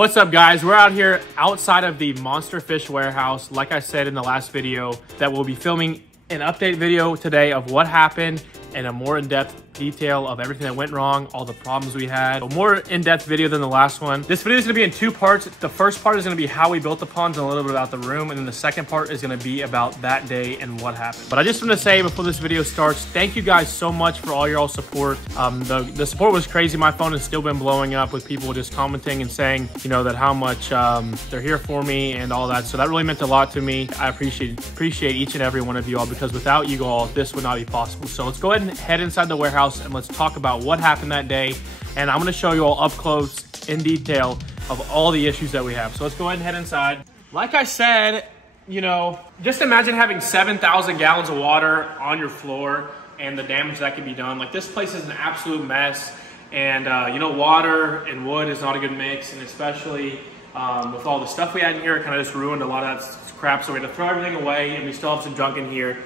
What's up, guys? We're out here outside of the Monster Fish warehouse. Like I said in the last video, that we'll be filming an update video today of what happened and a more in-depth detail of everything that went wrong, all the problems we had. A more in-depth video than the last one. This video is gonna be in two parts. The first part is gonna be how we built the ponds and a little bit about the room, and then the second part is gonna be about that day and what happened. But I just want to say before this video starts, thank you guys so much for all your support. The support was crazy. My phone has still been blowing up with people just commenting and saying, you know, that how much they're here for me and all that. So that really meant a lot to me. I appreciate each and every one of you all, because without you all, this would not be possible. So let's go ahead and head inside the warehouse and let's talk about what happened that day. And I'm gonna show you all up close in detail of all the issues that we have. So let's go ahead and head inside. Like I said, you know, just imagine having 7,000 gallons of water on your floor and the damage that can be done. Like, this place is an absolute mess. And you know, water and wood is not a good mix. And especially with all the stuff we had in here, it kind of just ruined a lot of that crap. So we had to throw everything away, and we still have some junk in here.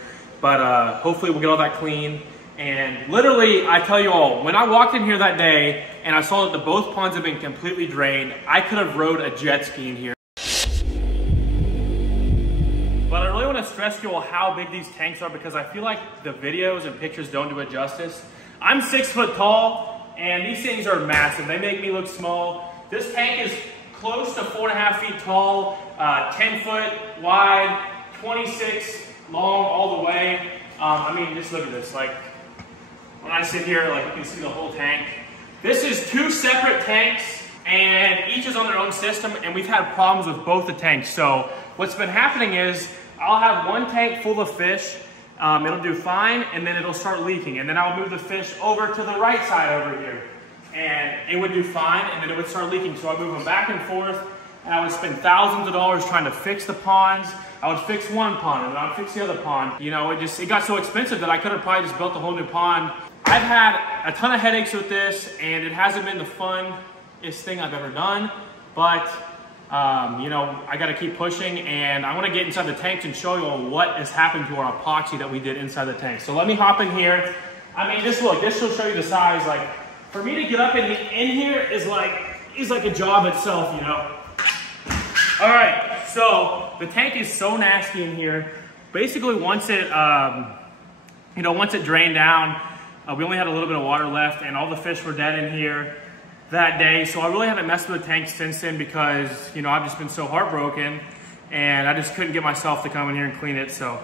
But hopefully we'll get all that clean. And literally, I tell you all, when I walked in here that day and I saw that both ponds had been completely drained, I could have rode a jet ski in here. But I really want to stress to you all how big these tanks are, because I feel like the videos and pictures don't do it justice. I'm 6 foot tall, and these things are massive. They make me look small. This tank is close to 4.5 feet tall, 10 foot wide, 26 long all the way. I mean, just look at this. Like, when I sit here, like, you can see the whole tank. This is 2 separate tanks, and each is on their own system, and we've had problems with both the tanks. So what's been happening is I'll have one tank full of fish, it'll do fine, and then it'll start leaking, and then I'll move the fish over to the right side over here, and it would do fine, and then it would start leaking. So I move them back and forth, and I would spend thousands of dollars trying to fix the ponds. I would fix one pond, and then I would fix the other pond. You know, it got so expensive that I could have probably just built a whole new pond. I've had a ton of headaches with this, and it hasn't been the funnest thing I've ever done, but you know, I gotta keep pushing, and I wanna get inside the tanks and show you all what has happened to our epoxy that we did inside the tank. So let me hop in here. I mean, just look, this will show you the size. Like, for me to get up in here is like a job itself, you know? All right, so the tank is so nasty in here. Basically, once it, you know, once it drained down, we only had a little bit of water left, and all the fish were dead in here that day. So I really haven't messed with the tank since then, because, you know, I've just been so heartbroken, and I just couldn't get myself to come in here and clean it. So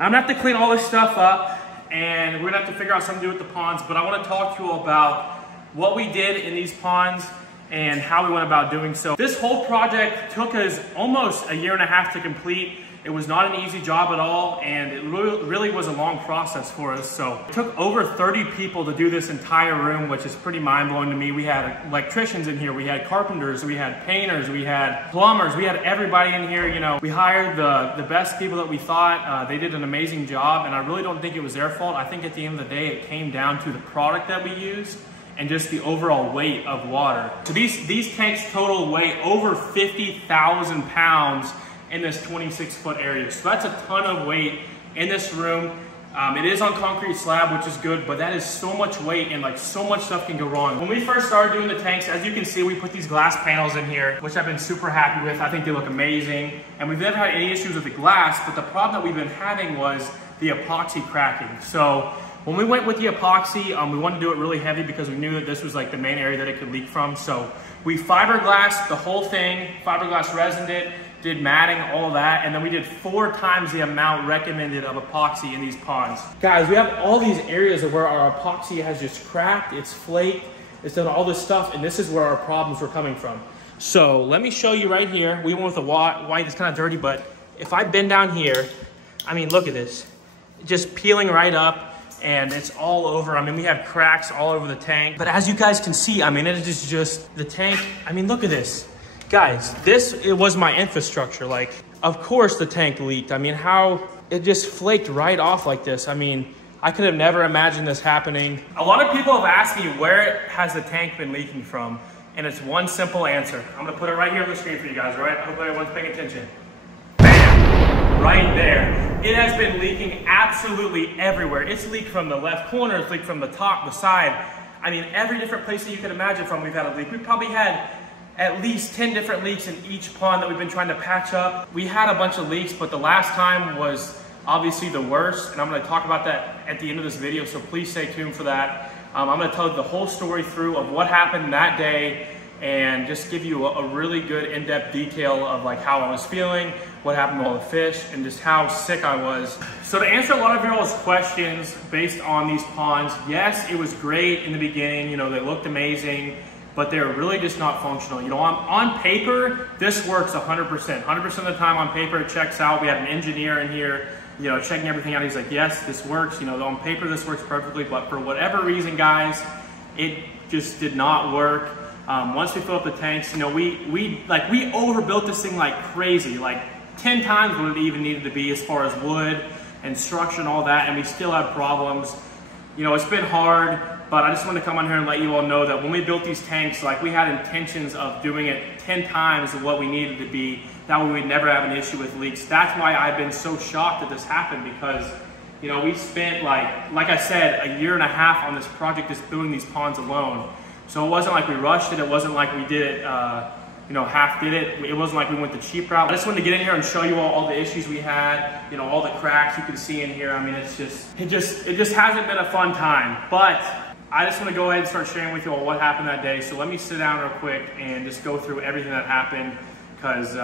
I'm gonna have to clean all this stuff up, and we're gonna have to figure out something to do with the ponds. But I wanna talk to you all about what we did in these ponds and how we went about doing so. This whole project took us almost 1.5 years to complete. It was not an easy job at all, and it really was a long process for us. So it took over 30 people to do this entire room, which is pretty mind-blowing to me. We had electricians in here, we had carpenters, we had painters, we had plumbers, we had everybody in here. You know, we hired the best people that we thought. They did an amazing job, and I really don't think it was their fault. I think at the end of the day, it came down to the product that we used and just the overall weight of water. So these tanks total weigh over 50,000 pounds in this 26-foot area. So that's a ton of weight in this room. It is on concrete slab, which is good, but that is so much weight, and like, so much stuff can go wrong. When we first started doing the tanks, as you can see, we put these glass panels in here, which I've been super happy with. I think they look amazing. And we've never had any issues with the glass, but the problem that we've been having was the epoxy cracking. So when we went with the epoxy, we wanted to do it really heavy because we knew that this was like the main area that it could leak from. So we fiberglassed the whole thing, fiberglass resined it, did matting, all that, and then we did 4 times the amount recommended of epoxy in these ponds. Guys, we have all these areas of where our epoxy has just cracked, it's flaked, it's done all this stuff, and this is where our problems were coming from. So let me show you right here. We went with the white, it's kind of dirty, but if I bend down here, I mean, look at this. Just peeling right up, and it's all over. I mean, we have cracks all over the tank. But as you guys can see, I mean, it is just the tank. I mean, look at this. Guys, it was my infrastructure. Like, of course the tank leaked. I mean, how it just flaked right off like this. I mean, I could have never imagined this happening. A lot of people have asked me, where has the tank been leaking from? And it's one simple answer. I'm gonna put it right here on the screen for you guys, all right? I hope everyone's paying attention. Bam! Right there. It has been leaking absolutely everywhere. It's leaked from the left corner, it's leaked from the top, the side. I mean, every different place that you can imagine from, we've had a leak. We probably had at least 10 different leaks in each pond that we've been trying to patch up. We had a bunch of leaks, but the last time was obviously the worst, and I'm gonna talk about that at the end of this video, so please stay tuned for that. I'm gonna tell the whole story through of what happened that day and just give you a really good in-depth detail of like how I was feeling, what happened to all the fish, and just how sick I was. So to answer a lot of y'all's questions based on these ponds, yes, it was great in the beginning, you know, they looked amazing, but they're really just not functional. You know, on paper, this works 100%. 100% of the time on paper, it checks out. We had an engineer in here, you know, checking everything out. He's like, yes, this works. You know, on paper, this works perfectly, but for whatever reason, guys, it just did not work. Once we filled up the tanks, you know, we overbuilt this thing like crazy, like 10 times what it even needed to be as far as wood and structure and all that, and we still had problems. You know, it's been hard, but I just want to come on here and let you all know that when we built these tanks, like we had intentions of doing it 10 times of what we needed to be. That way we'd never have an issue with leaks. That's why I've been so shocked that this happened, because, you know, we spent like I said, a year and a half on this project just doing these ponds alone. So it wasn't like we rushed it. It wasn't like we did it, you know, half did it. It wasn't like we went the cheap route. I just wanted to get in here and show you all the issues we had, you know, all the cracks you can see in here. I mean, it just hasn't been a fun time. But I just want to go ahead and start sharing with you all what happened that day. So let me sit down real quick and just go through everything that happened, because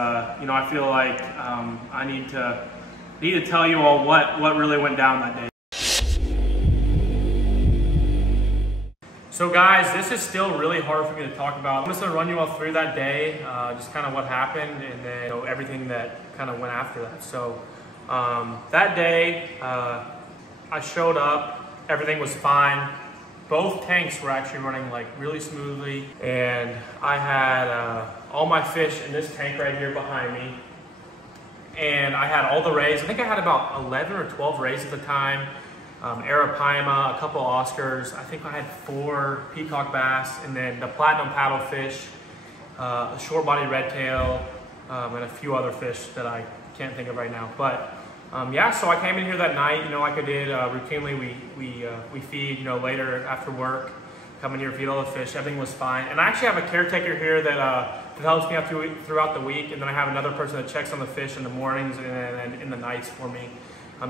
you know, I feel like I need to tell you all what really went down that day. So guys, this is still really hard for me to talk about. I'm just gonna run you all through that day, just kind of what happened, and then, you know, everything that kind of went after that. So that day, I showed up, everything was fine. Both tanks were actually running like really smoothly, and I had all my fish in this tank right here behind me, and I had all the rays. I think I had about 11 or 12 rays at the time. Arapaima, a couple Oscars. I think I had 4 peacock bass, and then the platinum paddlefish, a short-bodied redtail, and a few other fish that I can't think of right now. But yeah, so I came in here that night, you know, like I did routinely. We feed, you know, later after work, come in here, feed all the fish. Everything was fine. And I actually have a caretaker here that helps me out throughout the week, and then I have another person that checks on the fish in the mornings and in the nights for me,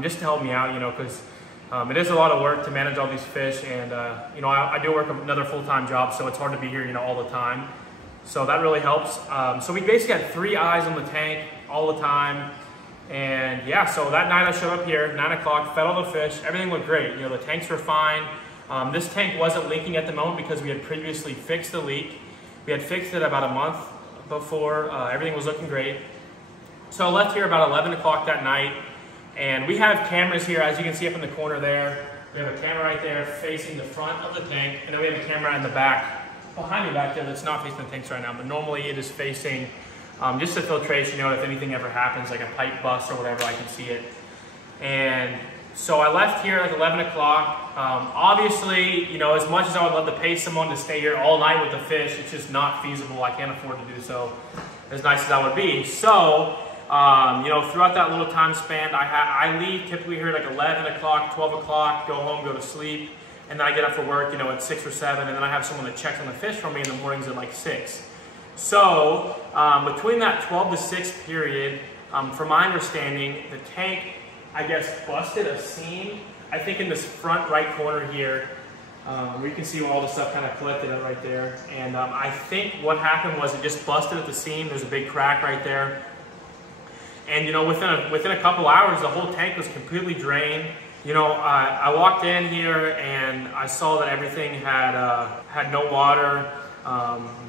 just to help me out, you know, because it is a lot of work to manage all these fish, and you know, I do work another full-time job, so it's hard to be here, you know, all the time. So that really helps. So we basically had 3 eyes on the tank all the time, and yeah. So that night I showed up here, 9 o'clock, fed all the fish. Everything looked great. You know, the tanks were fine. This tank wasn't leaking at the moment because we had previously fixed the leak. We had fixed it about a month before. Everything was looking great. So I left here about 11 o'clock that night. And we have cameras here, as you can see up in the corner there. We have a camera right there facing the front of the tank, and then we have a camera in the back, behind me back there, that's not facing the tanks right now, but normally it is facing just the filtration, you know, if anything ever happens, like a pipe bust or whatever, I can see it. And so I left here like 11 o'clock. Obviously, you know, as much as I would love to pay someone to stay here all night with the fish, it's just not feasible. I can't afford to do so, as nice as I would be. So, you know, throughout that little time span, I leave typically here at like 11 o'clock, 12 o'clock, go home, go to sleep, and then I get up for work, you know, at 6 or 7, and then I have someone that checks on the fish for me in the mornings at like 6. So, between that 12 to 6 period, from my understanding, the tank, I guess, busted a seam, I think in this front right corner here, where you can see all the stuff kind of collected up right there. And I think what happened was it just busted at the seam. There's a big crack right there. And, you know, within a couple hours, the whole tank was completely drained. You know, I walked in here and I saw that everything had no water.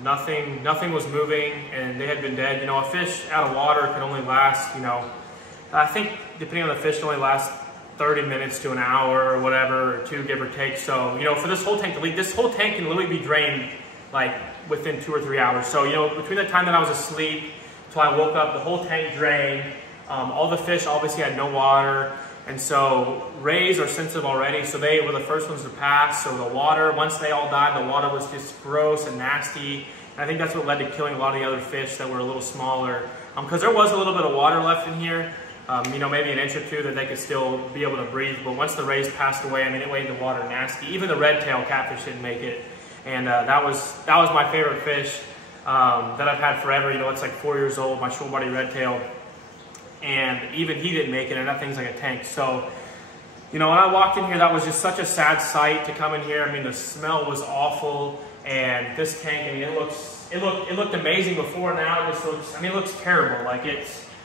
Nothing was moving, and they had been dead. You know, a fish out of water can only last, you know, I think depending on the fish, it only lasts 30 minutes to an hour or whatever, or 2, give or take. So, you know, for this whole tank to leak, this whole tank can literally be drained like within 2 or 3 hours. So, you know, between the time that I was asleep till I woke up, the whole tank drained. All the fish obviously had no water, and so rays are sensitive already, so they were the first ones to pass. So the water, once they all died, the water was just gross and nasty. And I think that's what led to killing a lot of the other fish that were a little smaller, because there was a little bit of water left in here. You know, maybe an inch or 2 that they could still be able to breathe. But once the rays passed away, I mean, it made the water nasty. Even the red tail catfish didn't make it. And that was my favorite fish. that I've had forever. You know, it's like 4 years old, my short body red tail. And even he didn't make it, and that thing's like a tank. So, you know, when I walked in here, that was just such a sad sight to come in here. I mean, the smell was awful, and this tank, I mean, it looked amazing before. Now it just looks, I mean, it looks terrible. Like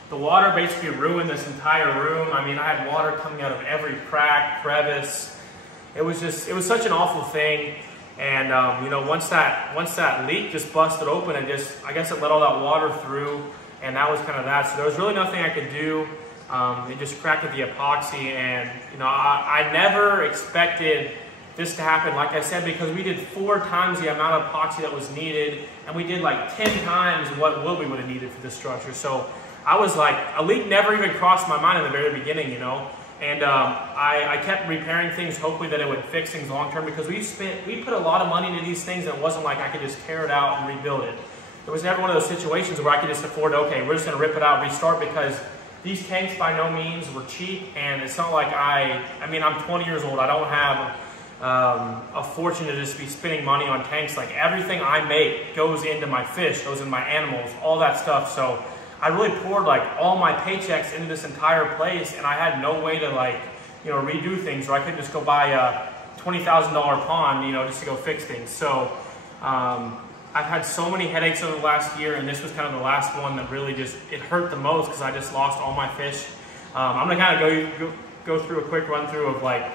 the water basically ruined this entire room. I mean, I had water coming out of every crack, crevice. It was such an awful thing. And you know, once that leak just busted open, and I guess it let all that water through, and that was kind of that. So there was really nothing I could do. It just cracked at the epoxy, and you know, I never expected this to happen, like I said, because we did 4 times the amount of epoxy that was needed, and we did like 10 times what we would have needed for this structure. So I was like, a leak never even crossed my mind in the very beginning, you know. And I kept repairing things, hoping that it would fix things long term, because we put a lot of money into these things, and it wasn't like I could just tear it out and rebuild it. There was never one of those situations where I could just afford, okay, we're just going to rip it out and restart, because these tanks by no means were cheap, and it's not like I mean, I'm 20 years old. I don't have a fortune to just be spending money on tanks. Like, everything I make goes into my fish, goes into my animals, all that stuff. So I really poured like all my paychecks into this entire place, and I had no way to, like, you know, redo things, or I couldn't just go buy a $20,000 pond, you know, just to go fix things. So I've had so many headaches over the last year, and this was kind of the last one that really it hurt the most, because I just lost all my fish. I'm gonna kind of go through a quick run through of like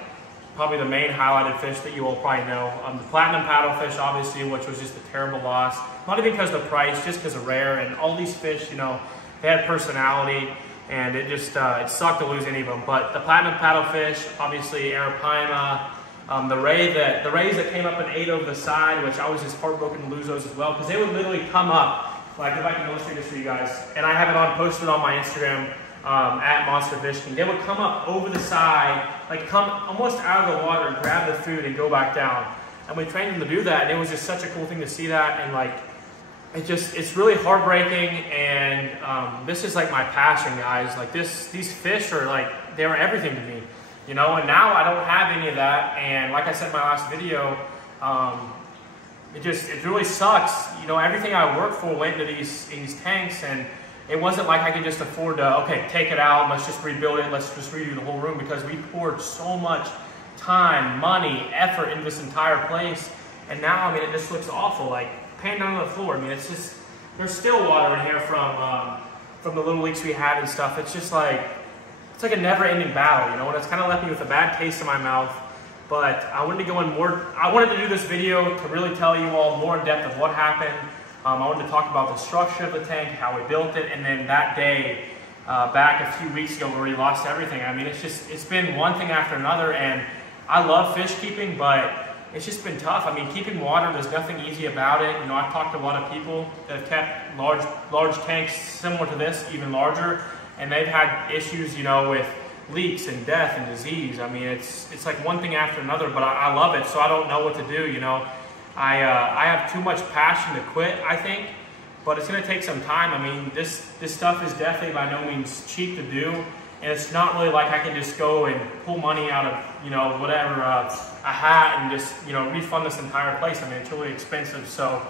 probably the main highlighted fish that you all probably know. The platinum paddlefish, obviously, which was just a terrible loss. Not even because of the price, just because of rare, and all these fish, you know, they had personality, and it just it sucked to lose any of them. But the platinum paddlefish, obviously Arapaima, the rays that came up and ate over the side, which I was just heartbroken to lose those as well, because they would literally come up, like, if I can illustrate this for you guys, and I have it posted on my Instagram at Monster Fish King. They would come up over the side, like come almost out of the water, and grab the food and go back down. And we trained them to do that, and it was just such a cool thing to see that. And like, it's really heartbreaking. And this is like my passion, guys. Like these fish are like, they were everything to me. You know, and now I don't have any of that, and like I said in my last video, it really sucks. You know, everything I worked for went into these tanks, and it wasn't like I could just afford to, okay, take it out, let's just rebuild it, let's just redo the whole room, because we poured so much time, money, effort into this entire place, and now, I mean, it just looks awful, like pan down to the floor. I mean, it's just, there's still water in here from the little leaks we had and stuff. It's just like, it's like a never-ending battle, you know, and it's kind of left me with a bad taste in my mouth. But I wanted to go in more, I wanted to do this video to really tell you all more in depth of what happened. I wanted to talk about the structure of the tank, how we built it, and then that day, back a few weeks ago, where we lost everything. I mean, it's been one thing after another, and I love fish keeping, but it's just been tough. I mean, keeping water, there's nothing easy about it. You know, I've talked to a lot of people that have kept large tanks similar to this, even larger, and they've had issues, you know, with leaks and death and disease. I mean, it's like one thing after another, but I love it, so I don't know what to do, you know. I have too much passion to quit, I think, but it's going to take some time. I mean, this stuff is definitely by no means cheap to do, and it's not really like I can just go and pull money out of, you know, whatever, a hat and just, you know, refund this entire place. I mean, it's really expensive, so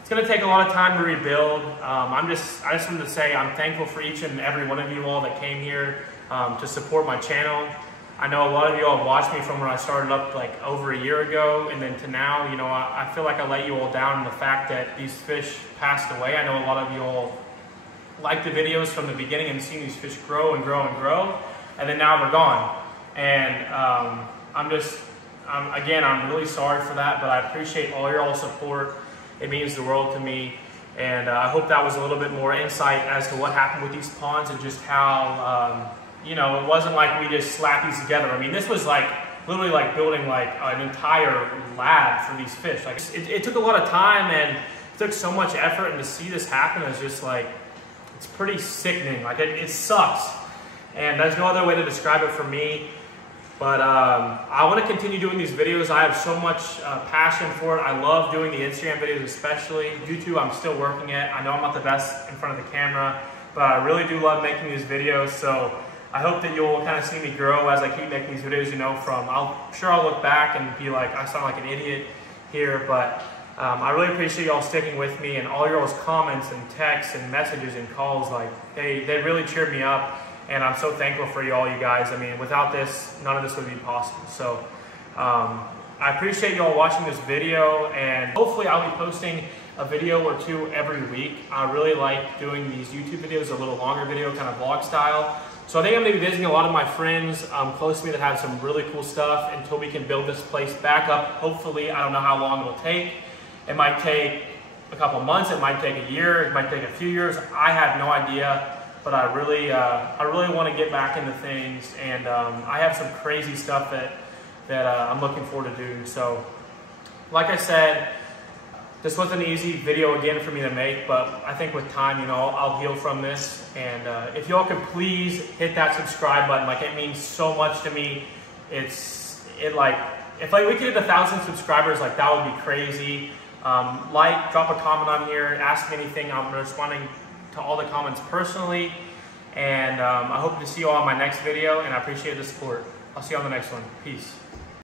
it's going to take a lot of time to rebuild. I just wanted to say I'm thankful for each and every one of you all that came here to support my channel. I know a lot of you all have watched me from when I started up like over a year ago, and then to now. You know, I feel like I let you all down in the fact that these fish passed away. I know a lot of you all liked the videos from the beginning and seen these fish grow and grow and grow, and then now they're gone. And I'm really sorry for that, but I appreciate all your all support. It means the world to me, and I hope that was a little bit more insight as to what happened with these ponds, and just how, you know, it wasn't like we just slapped these together. I mean, this was like literally like building like an entire lab for these fish. Like it took a lot of time, and it took so much effort, and to see this happen is just like, it's pretty sickening. Like it sucks, and there's no other way to describe it for me. But I want to continue doing these videos. I have so much passion for it. I love doing the Instagram videos, especially. YouTube, I'm still working it. I know I'm not the best in front of the camera, but I really do love making these videos. So I hope that you'll kind of see me grow as I keep making these videos, you know, I'll look back and be like, I sound like an idiot here, but I really appreciate y'all sticking with me, and all y'all's comments and texts and messages and calls. Like they really cheered me up, and I'm so thankful for y'all, you guys. I mean, without this, none of this would be possible. So I appreciate y'all watching this video, and hopefully I'll be posting a video or two every week. I really like doing these YouTube videos, a little longer video, kind of vlog style. So I think I'm going to be visiting a lot of my friends close to me that have some really cool stuff until we can build this place back up. Hopefully, I don't know how long it'll take. It might take a couple months, it might take a year, it might take a few years. I have no idea, but I really want to get back into things, and I have some crazy stuff that I'm looking forward to doing. So, like I said, this was an easy video again for me to make, but I think with time, you know, I'll heal from this. And if y'all could please hit that subscribe button, like it means so much to me. If we could hit 1,000 subscribers, like that would be crazy. Drop a comment on here, ask me anything. I'm responding to all the comments personally. And I hope to see you all in my next video, and I appreciate the support. I'll see you on the next one. Peace.